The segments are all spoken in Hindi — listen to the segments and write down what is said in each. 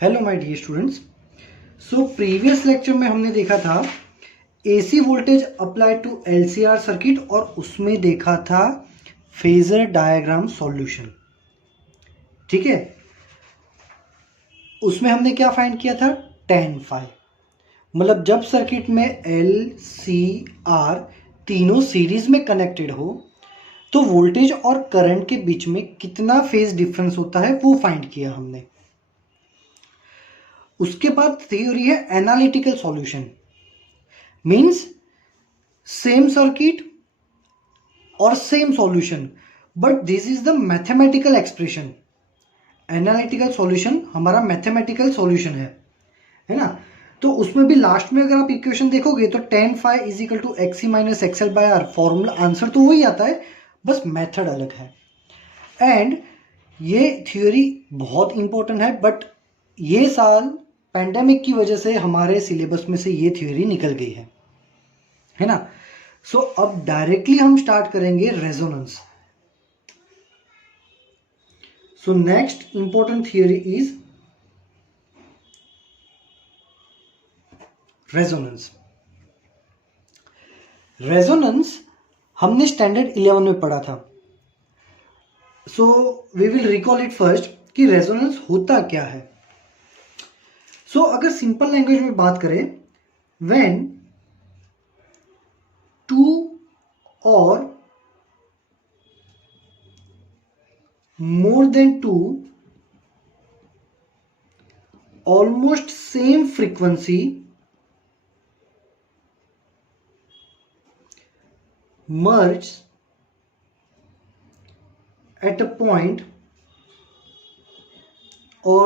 Hello my dear students. So previous lecture में हमने देखा था AC voltage applied to LCR circuit और उसमें देखा था फेजर डायग्राम सॉल्यूशन। ठीक है, उसमें हमने क्या फाइंड किया था, tan phi। मतलब जब सर्किट में एल सी आर तीनों सीरीज में कनेक्टेड हो तो वोल्टेज और करंट के बीच में कितना फेज डिफरेंस होता है वो फाइंड किया हमने। उसके बाद थ्योरी है analytical solution. Means same circuit और same solution, but this is the mathematical expression. Analytical solution हमारा मैथमेटिकल सॉल्यूशन है ना। तो उसमें भी लास्ट में अगर आप इक्वेशन देखोगे तो tan phi is equal to X E minus XL by R, formula answer तो वही आता है, बस मेथड अलग है। एंड ये थ्योरी बहुत इंपॉर्टेंट है, बट ये साल पैंडेमिक की वजह से हमारे सिलेबस में से ये थ्योरी निकल गई है ना। सो अब डायरेक्टली हम स्टार्ट करेंगे resonance. So next important theory is resonance. Resonance हमने स्टैंडर्ड 11 में पढ़ा था। So we will recall it first कि रेजोनेंस होता क्या है। सो अगर सिंपल लैंग्वेज में बात करें, व्हेन टू और more than two almost same frequency merge at a point, or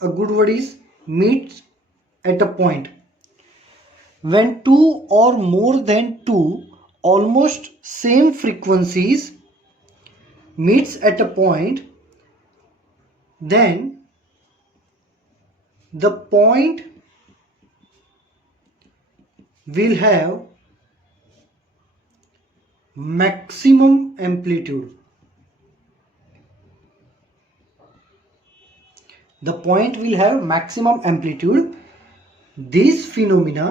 a good word is meet at a point. When two or more than two almost same frequencies meets at a point, then the point will have maximum amplitude. The point will have maximum amplitude. This phenomena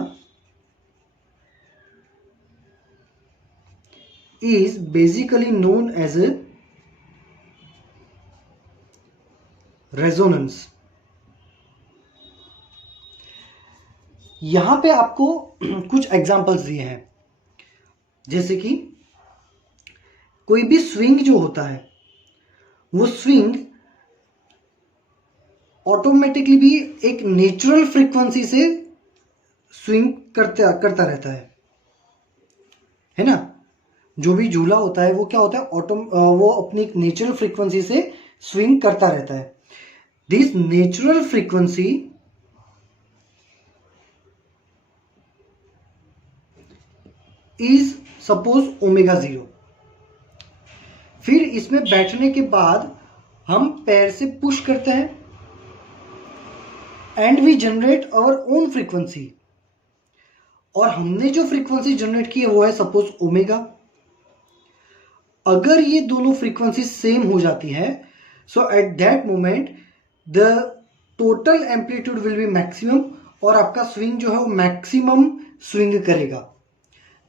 is basically known as a resonance. यहां पे आपको कुछ एग्जांपल्स दिए हैं, जैसे कि कोई भी स्विंग जो होता है वो स्विंग ऑटोमेटिकली भी एक नेचुरल फ्रीक्वेंसी से स्विंग करता रहता है ना। जो भी झूला होता है वो क्या होता है, वो अपनी एक नेचुरल फ्रीक्वेंसी से स्विंग करता रहता है। This natural frequency is suppose omega 0। फिर इसमें बैठने के बाद हम पैर से पुश करते हैं and we generate our own frequency, और हमने जो फ्रीक्वेंसी जनरेट की है वो है सपोज ओमेगा। अगर ये दोनों फ्रीक्वेंसी सेम हो जाती है, so at that moment the total amplitude will be maximum, और आपका स्विंग जो है वो मैक्सिमम स्विंग करेगा।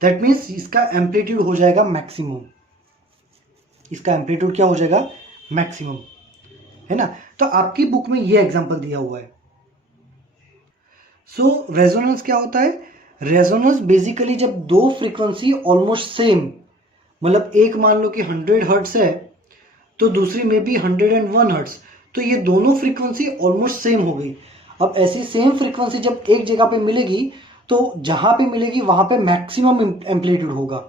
दैट मीन्स इसका एम्पलीट्यूड हो जाएगा मैक्सिमम। इसका एम्पलीट्यूड क्या हो जाएगा, मैक्सिमम, है ना। तो आपकी बुक में ये एग्जांपल दिया हुआ है। सो रेजोनेंस क्या होता है, रेजोनेंस बेसिकली जब दो फ्रीक्वेंसी ऑलमोस्ट सेम, मतलब एक मान लो कि 100 हर्ट्ज है तो दूसरी में भी 101 हर्ट्ज, तो ये दोनों फ्रीक्वेंसी ऑलमोस्ट सेम हो गई। अब ऐसी सेम फ्रीक्वेंसी जब एक जगह पे मिलेगी तो जहां पे मिलेगी वहां पे मैक्सिमम एम्पलीट्यूड होगा।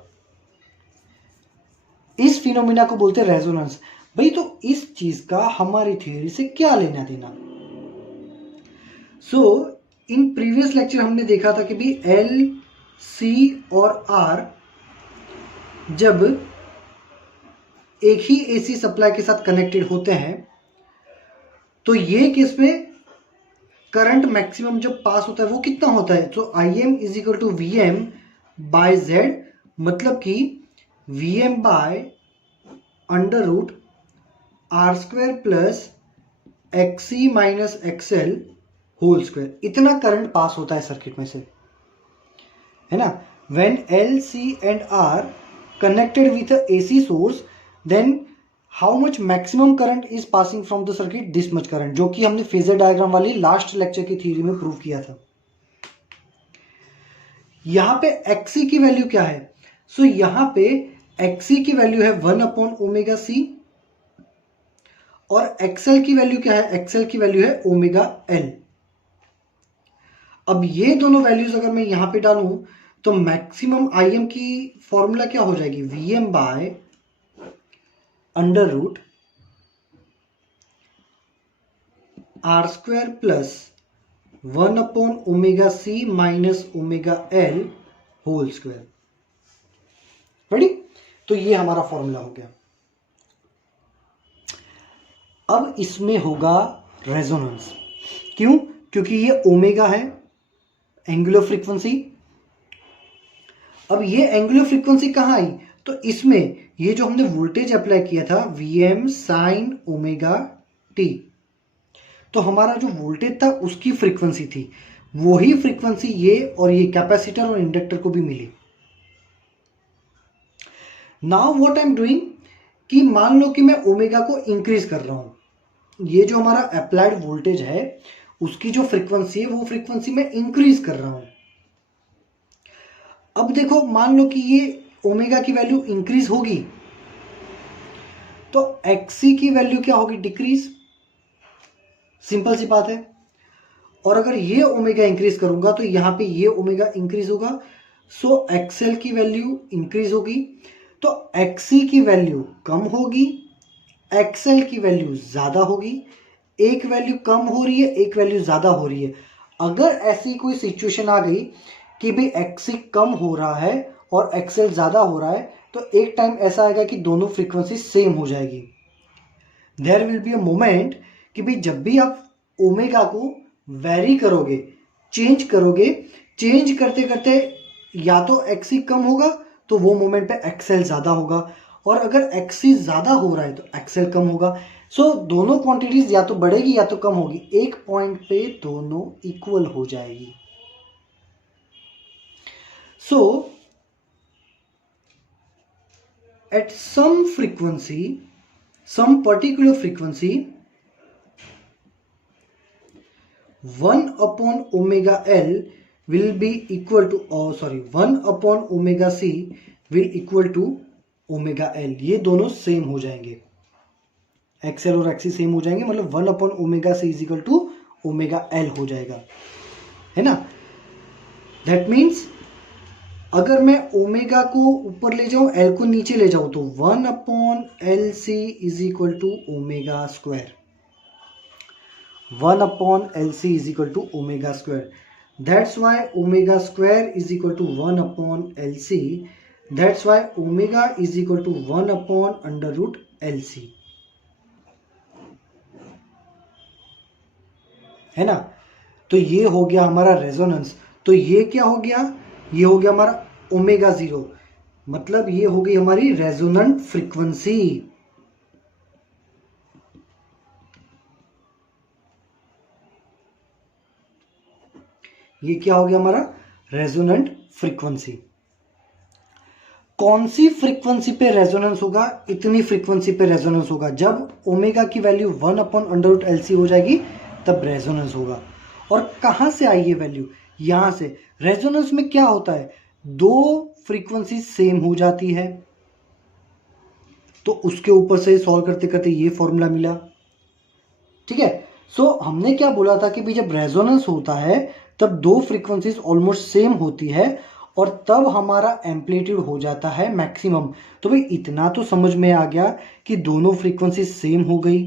इस फिनोमिना को बोलते हैं रेजोनेंस। भाई तो इस चीज का हमारी थ्योरी से क्या लेना देना। सो इन प्रीवियस लेक्चर हमने देखा था कि भी एल सी और आर जब एक ही एसी सप्लाई के साथ कनेक्टेड होते हैं तो ये केस में करंट मैक्सिमम जब पास होता है वो कितना होता है, तो I M is equal to V M by Z, मतलब कि V M by under root R square plus XC minus XL whole square, इतना करंट पास होता है सर्किट में से, है ना। व्हेन L, C एंड R connected with a AC source, then how much maximum current is passing from the circuit? This much current, जो कि हमने फेजर डायग्राम वाली लास्ट लेक्चर की थ्योरी में प्रूव किया था। यहां पे XC की वैल्यू क्या है? सो यहां पे XC की वैल्यू है 1/ωc और XL की वैल्यू क्या है? XL की वैल्यू है ωL। अब ये दोनों वैल्यूज अगर मैं यहां पे डालूं तो मैक्सिमम IM की फॉर्मूला क्या हो जाएगी? VM by under root R² plus 1/ωc minus ωL whole square. Ready? तो ये हमारा फॉर्मूला हो गया। अब इसमें होगा रेजोनेंस। क्यों? क्योंकि ये ओमेगा है, एंगुलर फ्रीक्वेंसी। अब ये एंगुलर फ्रीक्वेंसी कहाँ आई? तो इसमें ये जो हमने वोल्टेज अप्लाई किया था Vm साइन ओमेगा टी, तो हमारा जो वोल्टेज था उसकी फ्रीक्वेंसी थी, वही फ्रीक्वेंसी ये और ये कैपेसिटर और इंडक्टर को भी मिली। Now what I am doing कि मान लो कि मैं ओमेगा को इंक्रीज कर रहा हूं, ये जो हमारा अप्लाइड वोल्टेज है उसकी जो फ्रीक्वेंसी है वो फ्रीक्वेंसी मैं इंक्रीज कर रहा हूं। अब देखो, मान लो कि ये ओमेगा की वैल्यू इंक्रीज होगी तो XC की वैल्यू क्या होगी? डिक्रीज। सिंपल सी बात है। और अगर ये ओमेगा इंक्रीज करूंगा तो यहां पे ये ओमेगा इंक्रीज होगा, सो XL की वैल्यू इंक्रीज होगी, तो XC की वैल्यू कम होगी, XL की वैल्यू ज्यादा होगी। एक वैल्यू कम हो रही है, एक वैल्यू ज्यादा हो रही है। अगर ऐसी कोई सिचुएशन आ गई कि भाई XC कम हो रहा है और XL ज्यादा हो रहा है, तो एक टाइम ऐसा आएगा कि दोनों फ्रीक्वेंसी सेम हो जाएगी। There will be a moment कि भाई जब भी आप ओमेगा को वेरी करोगे, चेंज करोगे, चेंज करते करते या तो XC कम होगा तो वो मोमेंट पे XL ज्यादा होगा, और अगर XC ज्यादा हो रहा है तो XL कम होगा। सो दोनों क्वांटिटीज या तो बढ़ेगी या तो कम होगी, एक पॉइंट पे दोनों इक्वल हो जाएगी। सो at some frequency, some particular frequency, 1/ωL will be equal to 1/ωc will equal to ωL। ये दोनों सेम हो जाएंगे, XL और XC सेम हो जाएंगे, मतलब 1/ωc is equal to ωL हो जाएगा, है ना। दैट मीन्स अगर मैं ओमेगा को ऊपर ले जाऊं, L को नीचे ले जाऊं, तो 1/LC is equal to omega square. 1/LC is equal to omega square. That's why omega square is equal to 1/LC। That's why omega is equal to 1/√LC, है ना। तो ये हो गया हमारा रेजोनेंस। तो ये क्या हो गया? ये हो गया हमारा ओमेगा 0, मतलब ये हो गई हमारी रेजोनेंट फ्रीक्वेंसी। ये क्या हो गया हमारा? Resonant frequency. कौन सी फ्रीक्वेंसी पे रेजोनेंस होगा? इतनी फ्रीक्वेंसी पे रेजोनेंस होगा। जब ओमेगा की वैल्यू 1/√LC हो जाएगी तब रेजोनेंस होगा। और कहां से आई ये वैल्यू? यहां से। रेजोनेंस में क्या होता है? दो फ्रीक्वेंसी सेम हो जाती है, तो उसके ऊपर से सॉल्व करते करते ये फॉर्मूला मिला, ठीक है। सो हमने क्या बोला था कि भाई जब रेजोनेंस होता है तब दो फ्रीक्वेंसीज ऑलमोस्ट सेम होती है और तब हमारा एम्पलीट्यूड हो जाता है मैक्सिमम। तो भाई इतना तो समझ में आ गया कि दोनों फ्रीक्वेंसी सेम हो गई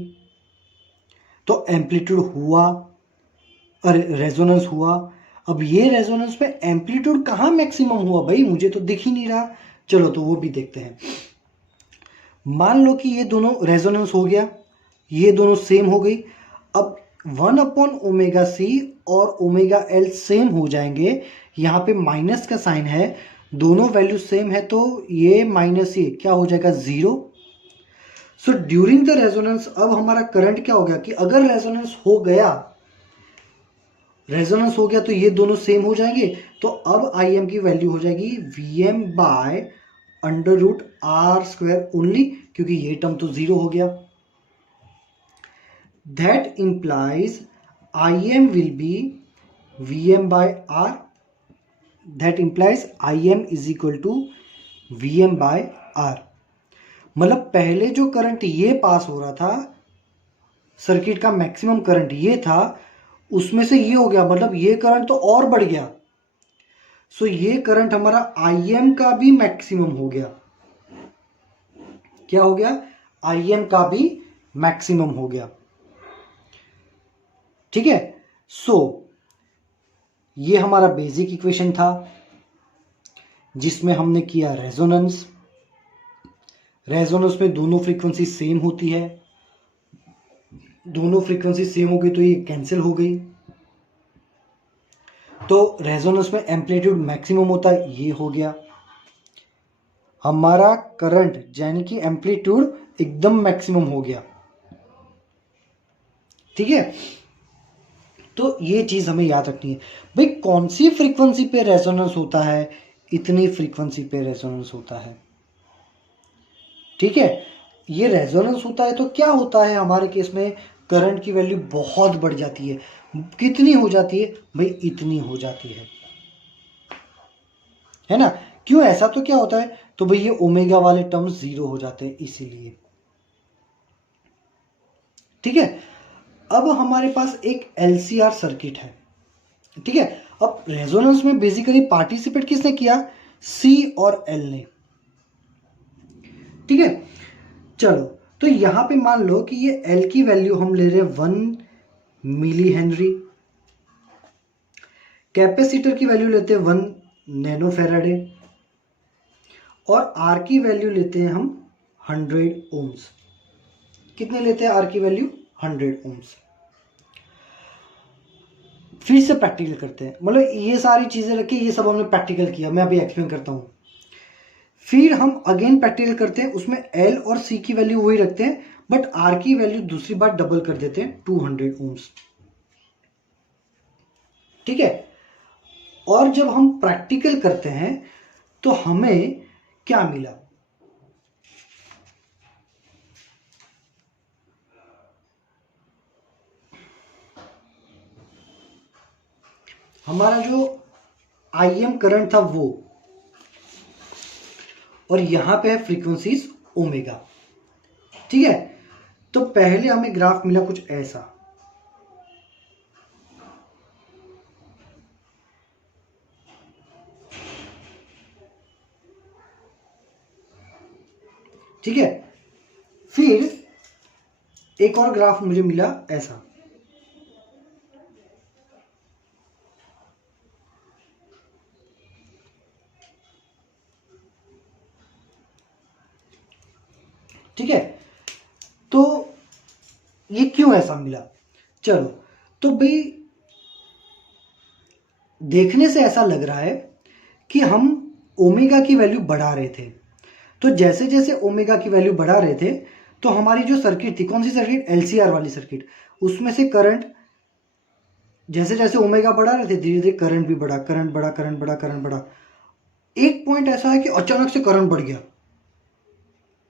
तो एम्पलीट्यूड हुआ, अरे रेजोनेंस हुआ। अब ये रेजोनेंस में एम्पलीट्यूड कहाँ मैक्सिमम हुआ भाई? मुझे तो दिख ही नहीं रहा। चलो तो वो भी देखते हैं। मान लो कि ये दोनों रेजोनेंस हो गया, ये दोनों सेम हो गई। अब 1/ωc और ωL सेम हो जाएंगे। यहाँ पे माइनस का साइन है, दोनों वैल्यू सेम है तो ये माइनस ये क्या हो जाएगा? 0। सो ड्यूरिंग द रेजोनेंस अब हमारा करंट क्या हो गया कि अगर रेजोनेंस हो गया तो ये दोनों सेम हो जाएंगे, तो अब आई एम की वैल्यू हो जाएगी V M by under root R square only, क्योंकि ये टर्म तो जीरो हो गया. That implies I M will be V M by R. That implies I M is equal to V M by R. मतलब पहले जो करंट ये पास हो रहा था, सर्किट का मैक्सिमम करंट ये था, उसमें से ये हो गया, मतलब ये करंट तो और बढ़ गया. सो ये करंट हमारा आई एम का भी मैक्सिमम हो गया. क्या हो गया? आई एम का भी मैक्सिमम हो गया. ठीक है. सो ये हमारा बेसिक इक्वेशन था जिसमें हमने किया रेजोनेंस. रेजोनेंस में दोनों फ्रीक्वेंसी सेम होती है. दोनों फ्रीक्वेंसी सेम हो गई तो ये कैंसिल हो गई. तो रेजोनेंस में एम्पलीट्यूड मैक्सिमम होता है, ये हो गया. हमारा करंट यानी कि एम्पलीट्यूड एकदम मैक्सिमम हो गया. ठीक है. तो ये चीज हमें याद रखनी है भाई, कौन सी फ्रीक्वेंसी पे रेजोनेंस होता है, इतनी फ्रीक्वेंसी पे रेजोनेंस होता है. ठीक है. ये रेजोनेंस होता है तो क्या होता है हमारे केस में, करंट की वैल्यू बहुत बढ़ जाती है. कितनी हो जाती है भाई? इतनी हो जाती है ना. क्यों? ऐसा तो क्या होता है, तो भाई ये ओमेगा वाले टर्म्स जीरो हो जाते हैं इसीलिए. ठीक है. अब हमारे पास एक एलसीआर सर्किट है. ठीक है. अब रेजोनेंस में बेसिकली पार्टिसिपेट किसने किया? सी और एल ने. ठीक है. चलो, तो यहां पे मान लो कि ये एल की वैल्यू हम ले रहे हैं 1 मिली हेनरी. कैपेसिटर की वैल्यू लेते हैं 1 नैनो फेराडे. और आर की वैल्यू लेते हैं हम 100 ओम्स. कितने लेते हैं आर की वैल्यू? 100 ओम्स. फिर से प्रैक्टिकल करते हैं, मतलब ये सारी चीजें रखी, ये सब हमने प्रैक्टिकल किया, मैं अभी एक्सप्लेन करता हूं. फिर हम अगेन प्रैक्टिकल करते हैं, उसमें एल और सी की वैल्यू वही रखते हैं, बट आर की वैल्यू दूसरी बार डबल कर देते हैं 200 ओम्स. ठीक है. और जब हम प्रैक्टिकल करते हैं तो हमें क्या मिला? हमारा जो आई एम करंट था वो, और यहां पे है फ्रीक्वेंसीज ओमेगा. ठीक है. तो पहले हमें ग्राफ मिला कुछ ऐसा. ठीक है. फिर एक और ग्राफ मुझे मिला ऐसा. ठीक है. तो ये क्यों ऐसा मिला? चलो, तो भाई देखने से ऐसा लग रहा है कि हम ओमेगा की वैल्यू बढ़ा रहे थे. तो जैसे जैसे ओमेगा की वैल्यू बढ़ा रहे थे, तो हमारी जो सर्किट थी, कौन सी सर्किट? एलसीआर वाली सर्किट, उसमें से करंट जैसे जैसे ओमेगा बढ़ा रहे थे, धीरे धीरे करंट भी बढ़ा, करंट बढ़ा, करंट बढ़ा, करंट बढ़ा. एक पॉइंट ऐसा है कि अचानक से करंट बढ़ गया.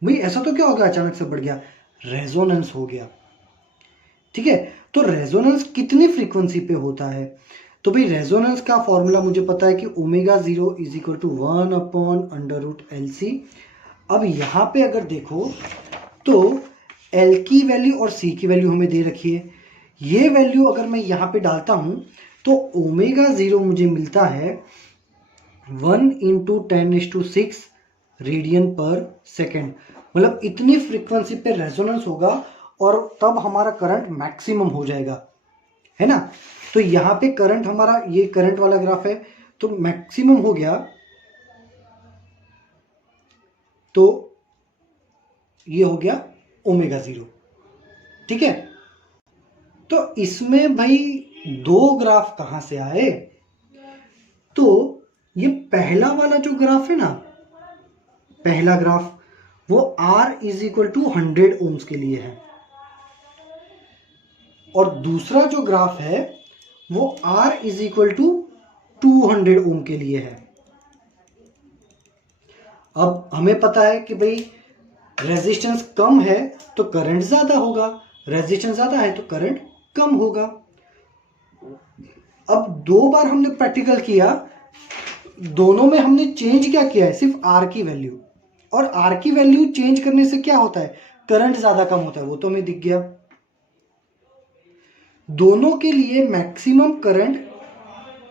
भाई ऐसा तो क्या हो गया अचानक से बढ़ गया? रेजोनेंस हो गया. ठीक है. तो रेजोनेंस कितनी फ्रीक्वेंसी पे होता है? तो भाई रेजोनेंस का फॉर्मूला मुझे पता है कि omega 0 is equal to 1 upon under root L C. अब यहां पे अगर देखो तो एल की वैल्यू और सी की वैल्यू हमें दे रखी है. ये वैल्यू अगर मैं यहां पे डालता हूं तो ओमेगा 0 मुझे मिलता है 1 इंटू 10⁶ रेडियन पर सेकेंड. मतलब इतनी फ्रीक्वेंसी पे रेजोनेंस होगा और तब हमारा करंट मैक्सिमम हो जाएगा, है ना. तो यहां पे करंट हमारा, ये करंट वाला ग्राफ है, तो मैक्सिमम हो गया. तो ये हो गया ओमेगा 0. ठीक है. तो इसमें भाई दो ग्राफ कहां से आए? तो ये पहला वाला जो ग्राफ है ना, पहला ग्राफ, वो R is equal to 100 ohms के लिए है, और दूसरा जो ग्राफ है वो R इज इक्वल टू 200 ओम के लिए है। अब हमें पता है कि भाई रेजिस्टेंस कम है तो करंट ज्यादा होगा, रेजिस्टेंस ज्यादा है तो करंट कम होगा। अब 2 बार हमने प्रैक्टिकल किया, दोनों में हमने चेंज क्या किया है, सिर्फ R की वैल्यू, और R की वैल्यू चेंज करने से क्या होता है, करंट ज्यादा कम होता है, वो तो हमें दिख गया। दोनों के लिए मैक्सिमम करंट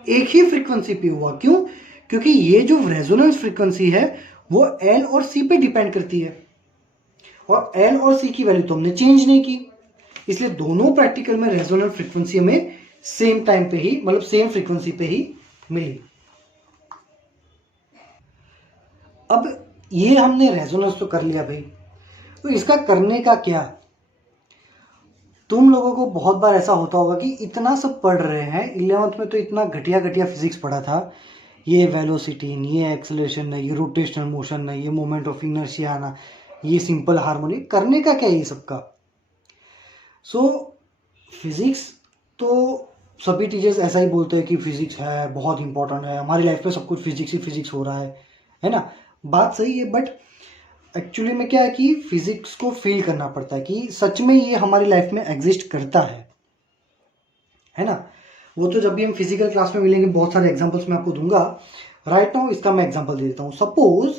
एक ही फ्रीक्वेंसी पे हुआ, क्यों, क्योंकि ये जो रेजोनेंस फ्रीक्वेंसी है वो L और C पे डिपेंड करती है, और L और C की वैल्यू तो हमने चेंज नहीं की, इसलिए दोनों प्रैक्टिकल में रेजोनेंस फ्रीक्वेंसी हमें सेम टाइम पे ही, मतलब सेम फ्रीक्वेंसी पे ही मिली। अब ये हमने रेजोनेंस तो कर लिया भाई, तो इसका करने का क्या। तुम लोगों को बहुत बार ऐसा होता होगा कि इतना सब पढ़ रहे हैं, 11th में तो इतना घटिया घटिया फिजिक्स पढ़ा था, ये वेलोसिटी नहीं, ये एक्सेलरेशन नहीं, ये रोटेशनल मोशन नहीं, ये मोमेंट ऑफ इनर्शिया आना, ये सिंपल हार्मोनी, करने का क्या है ये सबका। सो फिजिक्स तो सभी टीचर्स ऐसा ही बोलते हैं कि फिजिक्स है बहुत इंपॉर्टेंट है, हमारी लाइफ में सब कुछ फिजिक्स ही फिजिक्स हो रहा है ना, बात सही है, बट एक्चुअली में क्या है कि फिजिक्स को फील करना पड़ता है कि सच में ये हमारी लाइफ में एग्जिस्ट करता है ना। वो तो जब भी हम फिजिकल क्लास में मिलेंगे बहुत सारे एग्जांपल्स मैं आपको दूंगा। राइट नाउ इसका मैं एग्जांपल दे देता हूँ। सपोज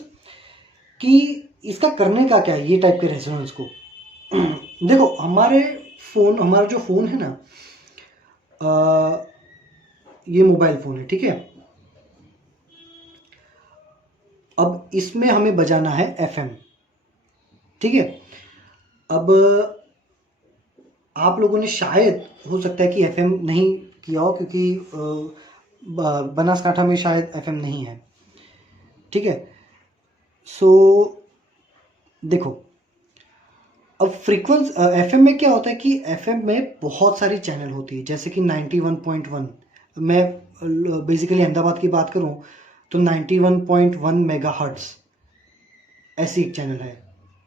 कि इसका करने का क्या है, ये टाइप के रेजोनेंस को देखो, हमारा जो फोन है ना, ये मोबाइल फोन है, ठीक है। अब इसमें हमें बजाना है FM, ठीक है। अब आप लोगों ने शायद, हो सकता है कि FM नहीं किया हो, क्योंकि बनासकांठा में शायद FM नहीं है, ठीक है। सो देखो, अब फ्रीक्वेंसी FM में क्या होता है कि FM में बहुत सारी चैनल होती है, जैसे कि 91.1, मैं बेसिकली अहमदाबाद की बात करूं तो 91.1 मेगाहर्ट्ज ऐसी एक चैनल है।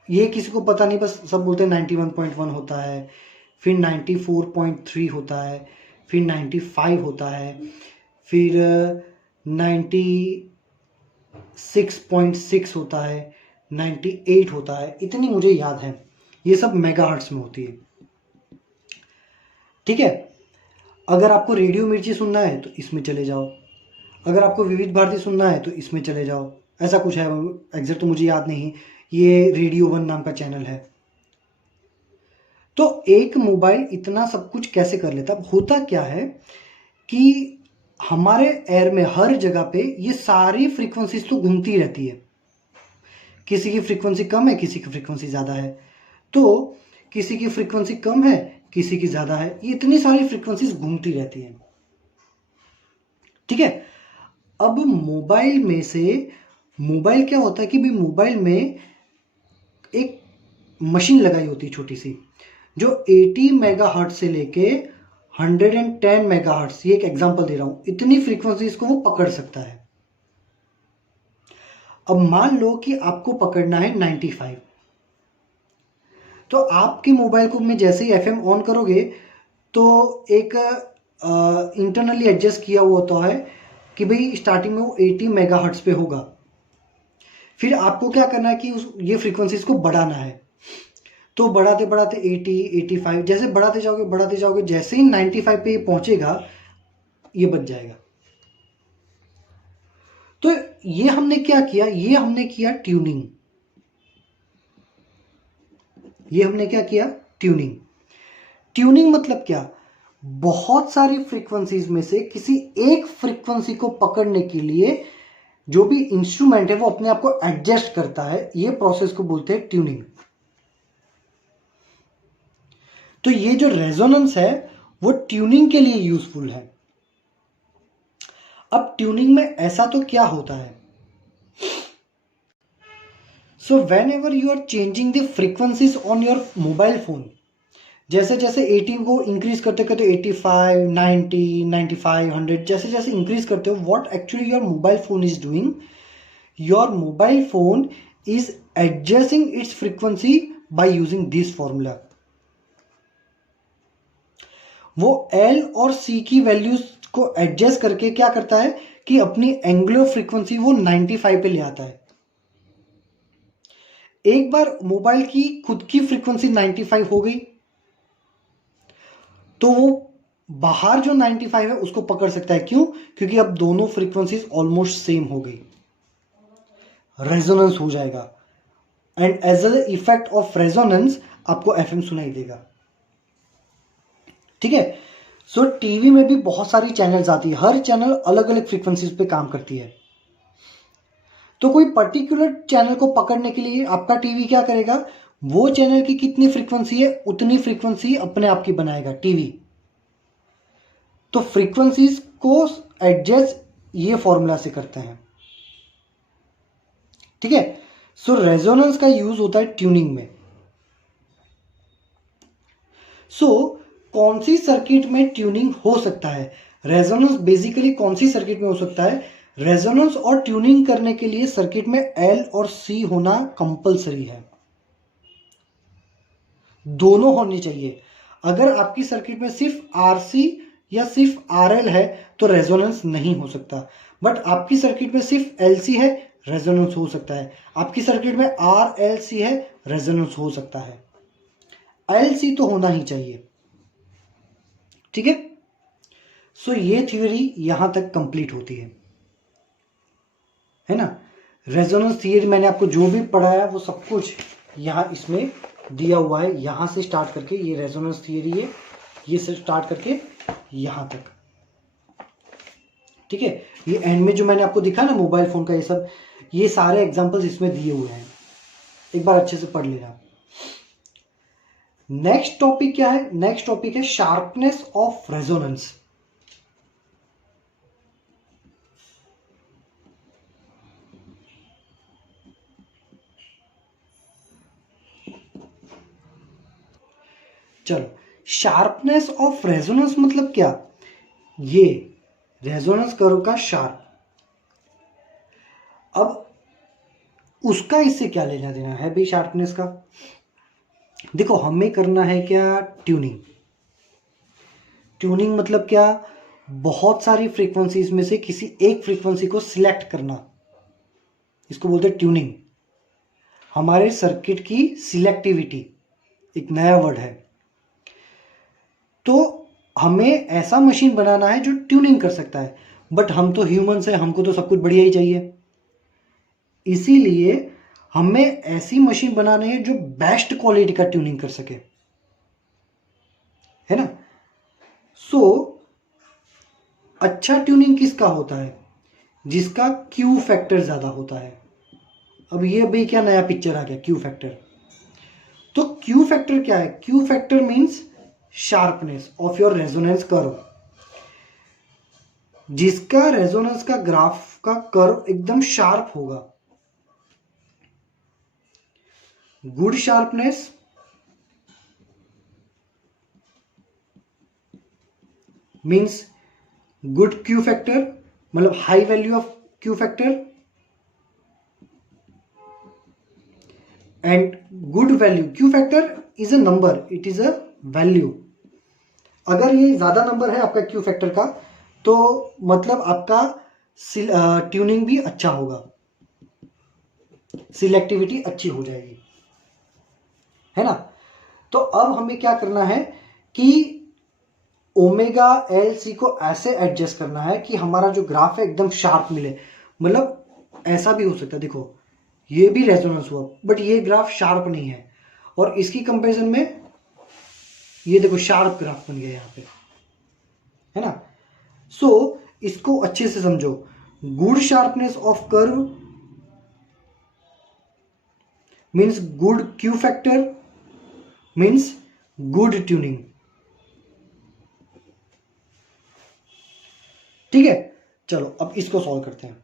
ये किसी को पता नहीं, बस सब बोलते हैं 91.1 होता है, फिर 94.3 होता है, फिर 95 होता है, फिर 96.6 होता है, 98 होता है, इतनी मुझे याद है, ये सब मेगाहर्ट्ज में होती है, ठीक है। अगर आपको रेडियो मिर्ची सुनना है तो इसमें चले जाओ, अगर आपको विविध भारती सुनना है तो इसमें चले जाओ, ऐसा कुछ है, एग्जैक्ट तो मुझे याद नहीं, ये रेडियो 1 नाम का चैनल है। तो एक मोबाइल इतना सब कुछ कैसे कर लेता। होता क्या है कि हमारे एयर में हर जगह पे ये सारी फ्रीक्वेंसीज तो घूमती रहती है, किसी की फ्रीक्वेंसी कम है, किसी की फ्रीक्वेंसी ज़्यादा है, तो किसी की फ्रीक्वेंसी कम है, किसी की ज़्यादा है, ये इतनी सारी फ्रीक्वेंसीज घूमती रहती है, ठीक है। अब मोबाइल क्या होता है कि भी मोबाइल में एक मशीन लगाई होती है छोटी सी, जो 80 मेगाहर्ट्ज से लेके 110 मेगाहर्ट्ज, ये एक एग्जांपल दे रहा हूं, इतनी फ्रीक्वेंसीज को वो पकड़ सकता है। अब मान लो कि आपको पकड़ना है 95, तो आपके मोबाइल को में जैसे ही FM ऑन करोगे तो एक इंटरनली एडजस्ट किया हुआ होता है कि भाई स्टार्टिंग में वो 80 मेगाहर्ट्ज पे होगा, फिर आपको क्या करना है कि ये फ्रीक्वेंसीज को बढ़ाना है, तो बढ़ाते बढ़ाते 80, 85, जैसे बढ़ाते जाओगे, जैसे ही 95 पे पहुंचेगा ये बच जाएगा। तो ये हमने क्या किया, ये हमने किया ट्यूनिंग, ट्यूनिंग मतलब क्या, बहुत सारी फ्रीक्वेंसीज में से किसी एक फ्रीक्वेंसी को पकड़ने के लिए जो भी इंस्ट्रूमेंट है वो अपने आप को एडजस्ट करता है, ये प्रोसेस को बोलते हैं ट्यूनिंग। तो ये जो रेजोनेंस है वो ट्यूनिंग के लिए यूजफुल है। अब ट्यूनिंग में ऐसा तो क्या होता है, so whenever you are changing the frequencies on your mobile phone, जैसे जैसे 18 को इंक्रीज करते करते 85, 90, 95, 100, जैसे जैसे इंक्रीज करते हो, what actually your mobile phone is doing, your mobile phone is adjusting its frequency by using this formula. वो L और C की वैल्यूज को एडजस्ट करके क्या करता है कि अपनी एंगुलर फ्रीक्वेंसी वो 95 पे ले आता है। एक बार मोबाइल की खुद की फ्रीक्वेंसी 95 हो गई तो वो बाहर जो 95 है उसको पकड़ सकता है। क्यों? क्योंकि अब दोनों फ्रीक्वेंसीज ऑलमोस्ट सेम हो गई, रेजोनेंस हो जाएगा and as a effect of resonance आपको एफएम सुनाई देगा। ठीक है। सो टीवी में भी बहुत सारी चैनल्स आती है, हर चैनल अलग अलग फ्रीक्वेंसीज पे काम करती है। तो कोई पर्टिकुलर चैनल को पकड़ने के लिए आपका टीवी क्या करेगा, वो चैनल की कितनी फ्रीक्वेंसी है उतनी फ्रीक्वेंसी अपने आप की बनाएगा टीवी। तो फ्रीक्वेंसीज को एडजस्ट ये फॉर्मूला से करते हैं। ठीक है। सो रेजोनेंस का यूज होता है ट्यूनिंग में। सो कौन सी सर्किट में ट्यूनिंग हो सकता है? रेजोनेंस बेसिकली कौन सी सर्किट में हो सकता है? रेजोनेंस और ट्यूनिंग करने के लिए सर्किट में एल और सी होना कंपलसरी है, दोनों होने चाहिए। अगर आपकी सर्किट में सिर्फ आरसी या सिर्फ आरएल है तो रेजोनेंस नहीं हो सकता, बट आपकी सर्किट में सिर्फ एलसी है, रेजोनेंस हो सकता है। आपकी सर्किट में आरएलसी है, रेजोनेंस हो सकता है। एलसी तो होना ही चाहिए। ठीक है। सो ये थ्योरी यहां तक कंप्लीट होती है ना। रेजोनेंस थियरी मैंने आपको जो भी पढ़ाया वो सब कुछ यहां इसमें दिया हुआ है। यहां से स्टार्ट करके ये रेजोनेंस थियरी है, ये से स्टार्ट करके यहां तक। ठीक है। ये एंड में जो मैंने आपको दिखा ना मोबाइल फोन का, ये सब ये सारे एग्जांपल्स इसमें दिए हुए हैं, एक बार अच्छे से पढ़ लेना। नेक्स्ट टॉपिक क्या है? नेक्स्ट टॉपिक है शार्पनेस ऑफ रेजोनेंस। चलो, शार्पनेस ऑफ रेजोनेंस मतलब क्या? ये रेजोनेंस कर्व का शार्प। अब उसका इससे क्या लेना देना है भाई शार्पनेस का? देखो, हमें करना है क्या? ट्यूनिंग। ट्यूनिंग मतलब क्या? बहुत सारी फ्रीक्वेंसीज में से किसी एक फ्रीक्वेंसी को सिलेक्ट करना, इसको बोलते हैं ट्यूनिंग। हमारे सर्किट की सिलेक्टिविटी एक नया वर्ड है। तो हमें ऐसा मशीन बनाना है जो ट्यूनिंग कर सकता है, बट हम तो ह्यूमंस हैं, हमको तो सब कुछ बढ़िया ही चाहिए। इसीलिए हमें ऐसी मशीन बनानी है जो बेस्ट क्वालिटी का ट्यूनिंग कर सके, है ना। सो अच्छा ट्यूनिंग किसका होता है? जिसका क्यू फैक्टर ज्यादा होता है। अब ये भाई क्या नया पिक्चर आ गया, क्यू फैक्टर। तो क्यू फैक्टर क्या है? Q factor means sharpness of your resonance curve. जिसका रेजोनेंस का ग्राफ का कर्व एकदम शार्प होगा। Good sharpness means good Q factor, मतलब high value of Q factor, and good value. Q factor is a number, it is a value. अगर ये ज्यादा नंबर है आपका क्यू फैक्टर का तो मतलब आपका ट्यूनिंग भी अच्छा होगा, सिलेक्टिविटी अच्छी हो जाएगी, है ना। तो अब हमें क्या करना है कि ओमेगा एल सी को ऐसे एडजस्ट करना है कि हमारा जो ग्राफ है एकदम शार्प मिले। मतलब ऐसा भी हो सकता है, देखो ये भी रेजोनेंस हुआ बट ये ग्राफ शार्प नहीं है, और इसकी कंपैरिजन में ये देखो शार्प ग्राफ बन गया यहाँ पे, है ना। सो इसको अच्छे से समझो। Good sharpness of curve means good Q factor means good tuning. ठीक है। चलो अब इसको सॉल्व करते हैं।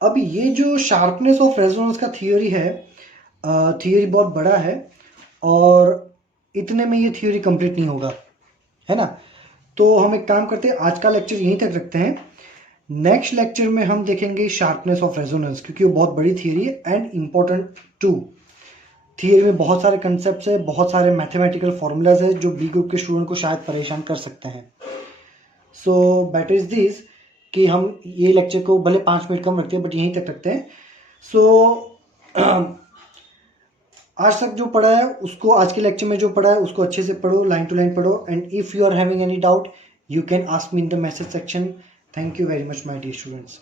अब ये जो शार्पनेस ऑफ रेजोनेंस का थियोरी है, थियोरी बहुत बड़ा है और इतने में ये थियोरी कंप्लीट नहीं होगा, है ना। तो हम एक काम करते हैं, आज का लेक्चर यहीं तक रखते हैं। नेक्स्ट लेक्चर में हम देखेंगे शार्पनेस ऑफ रेजोनेंस, क्योंकि वो बहुत बड़ी थियरी है एंड इम्पोर्टेंट टू। थियरी में बहुत सारे कंसेप्ट है, बहुत सारे मैथमेटिकल फॉर्मूलाज है जो बी ग्रुप के स्टूडेंट को शायद परेशान कर सकते हैं। सो बेटर इज दिस कि हम ये लेक्चर को भले 5 मिनट कम रखते हैं बट यहीं तक रखते हैं। सो आज तक जो पढ़ा है उसको, आज के लेक्चर में जो पढ़ा है उसको अच्छे से पढ़ो, लाइन टू लाइन पढ़ो, and if you are having any doubt you can ask me in the message section. Thank you very much, my dear students.